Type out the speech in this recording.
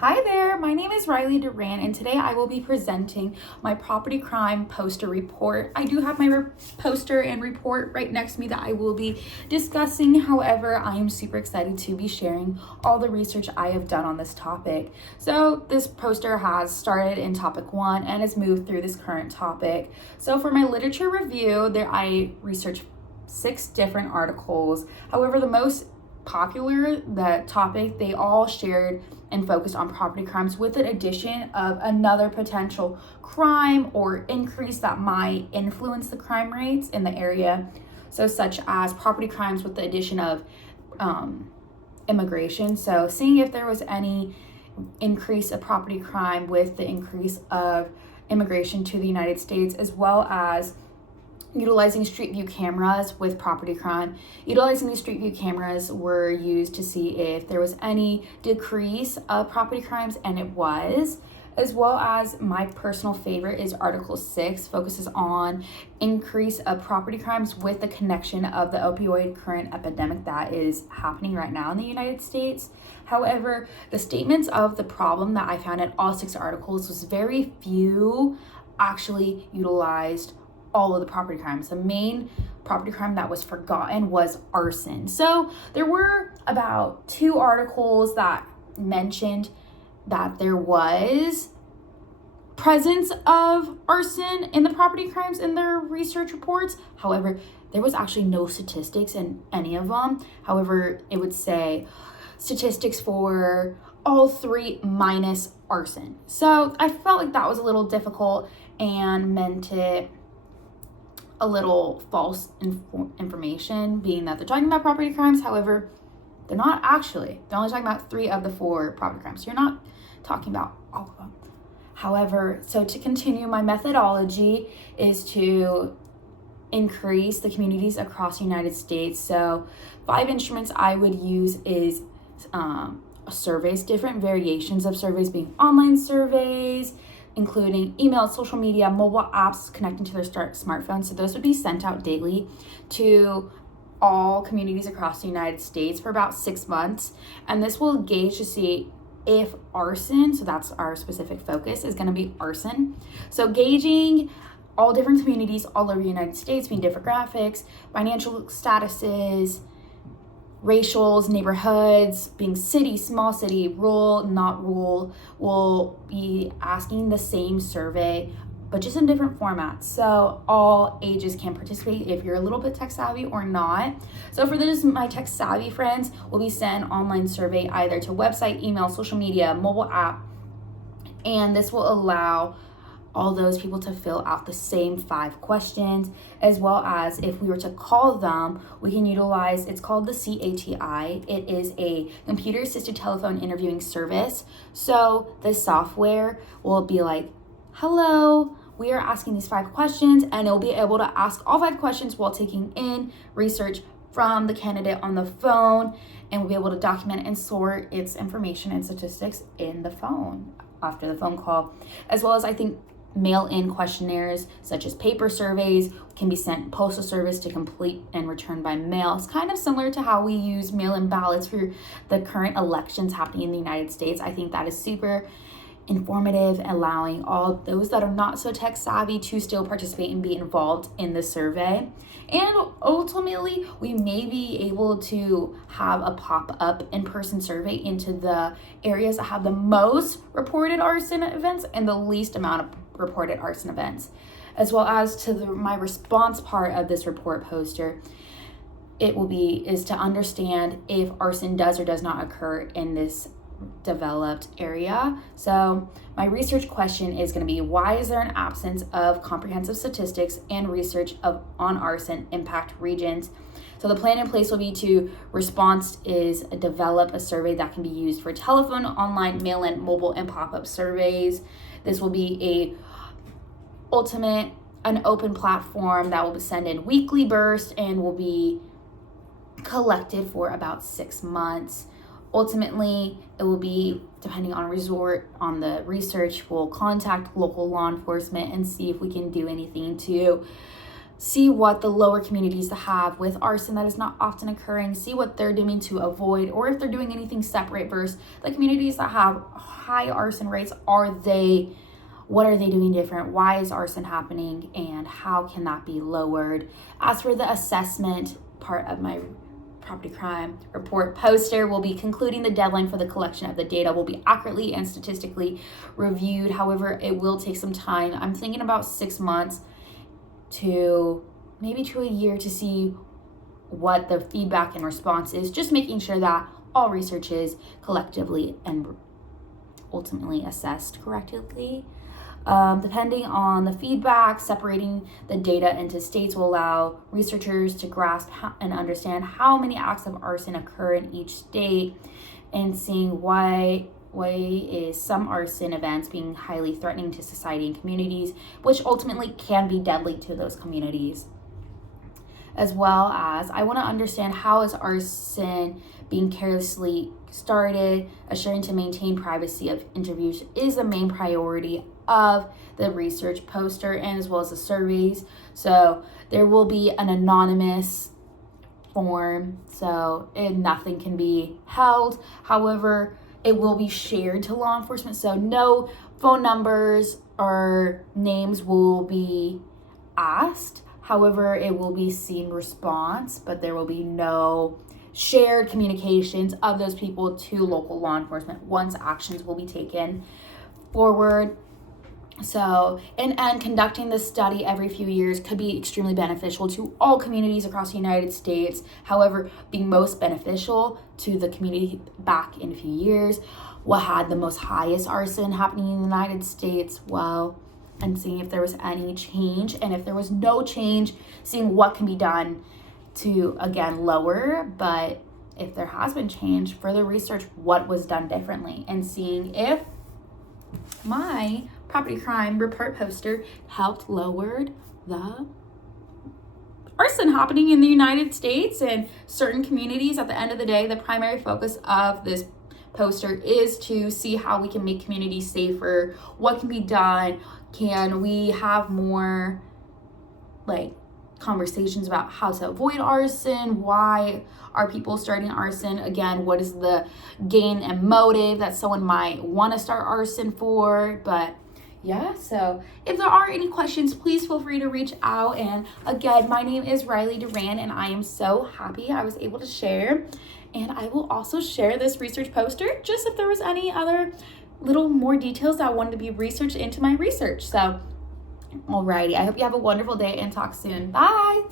Hi there, my name is Riley Duran, and today I will be presenting my property crime poster report. I do have my poster and report right next to me that I will be discussing. However, I am super excited to be sharing all the research I have done on this topic. So this poster has started in topic 1 and has moved through this current topic. So for my literature review, I researched 6 different articles. However, the most popular topic, they all shared and focused on property crimes with an addition of another potential crime or increase that might influence the crime rates in the area. So such as property crimes with the addition of immigration. So seeing if there was any increase of property crime with the increase of immigration to the United States, as well as utilizing street view cameras with property crime. Utilizing these street view cameras were used to see if there was any decrease of property crimes, and it was. As well as my personal favorite is Article 6, focuses on increase of property crimes with the connection of the opioid current epidemic that is happening right now in the United States. However, the statements of the problem that I found in all 6 articles was very few actually utilized all of the property crimes. The main property crime that was forgotten was arson. So there were about 2 articles that mentioned that there was presence of arson in the property crimes in their research reports. However, there was actually no statistics in any of them. However, it would say statistics for all 3 minus arson. So I felt like that was a little difficult and meant it a little false information, being that they're talking about property crimes. However, they're not actually. They're only talking about 3 of the 4 property crimes. So you're not talking about all of them. However, so to continue, my methodology is to increase the communities across the United States. So 5 instruments I would use is surveys, different variations of surveys being online surveys, including email, social media, mobile apps connecting to their smartphones. So those would be sent out daily to all communities across the United States for about 6 months. And this will gauge to see if arson, so that's our specific focus, is going to be arson. So gauging all different communities all over the United States, being demographics, financial statuses, racials, neighborhoods, being city, small city, rural, not rural, will be asking the same survey, but just in different formats. So all ages can participate if you're a little bit tech savvy or not. So for those my tech savvy friends, will be sent online survey either to website, email, social media, mobile app, and this will allow all those people to fill out the same 5 questions, as well as if we were to call them, we can utilize, it's called the CATI. It is a computer assisted telephone interviewing service. So the software will be like, hello, we are asking these 5 questions, and it'll be able to ask all 5 questions while taking in research from the candidate on the phone, and we'll be able to document and sort its information and statistics in the phone after the phone call, as well as I think mail-in questionnaires such as paper surveys can be sent postal service to complete and return by mail. It's kind of similar to how we use mail-in ballots for the current elections happening in the United States. I think that is super informative, allowing all those that are not so tech savvy to still participate and be involved in the survey. And ultimately, we may be able to have a pop-up in-person survey into the areas that have the most reported arson events and the least amount of reported arson events, as well as to my response part of this report poster. It will be is to understand if arson does or does not occur in this developed area. So my research question is going to be, why is there an absence of comprehensive statistics and research on arson impact regions? So the plan in place will be to response is develop a survey that can be used for telephone, online, mail-in, mobile, and pop-up surveys. This will be an open platform that will send in weekly bursts and will be collected for about 6 months. Ultimately, it will be, depending on the research, we'll contact local law enforcement and see if we can do anything to see what the lower communities have with arson that is not often occurring, see what they're doing to avoid, or if they're doing anything separate versus the communities that have high arson rates. What are they doing different? Why is arson happening? And how can that be lowered? As for the assessment part of my property crime report poster, will be concluding the deadline for the collection of the data will be accurately and statistically reviewed. However, it will take some time. I'm thinking about 6 months to maybe to a year to see what the feedback and response is, just making sure that all research is collectively and ultimately assessed correctly. Depending on the feedback, separating the data into states will allow researchers to grasp and understand how many acts of arson occur in each state, and seeing why is some arson events being highly threatening to society and communities, which ultimately can be deadly to those communities. As well as, I want to understand how is arson being carelessly started. Assuring to maintain privacy of interviews is a main priority of the research poster, and as well as the surveys. So there will be an anonymous form, so nothing can be held. However, it will be shared to law enforcement, so no phone numbers or names will be asked. However, it will be seen response, but there will be no shared communications of those people to local law enforcement once actions will be taken forward. So, and conducting this study every few years could be extremely beneficial to all communities across the United States. However, being most beneficial to the community back in a few years, what had the most highest arson happening in the United States, well, and seeing if there was any change, and if there was no change, seeing what can be done to, again, lower. But if there has been change, further research what was done differently, and seeing if my property crime report poster helped lower the arson happening in the United States and certain communities. At the end of the day, the primary focus of this poster is to see how we can make communities safer, what can be done, can we have more conversations about how to avoid arson, why are people starting arson, again, what is the gain and motive that someone might want to start arson for. But yeah, so if there are any questions, please feel free to reach out. And again, my name is Riley Duran, and I am so happy I was able to share. And I will also share this research poster just if there was any other little more details that wanted to be researched into my research. So alrighty, I hope you have a wonderful day and talk soon. Bye.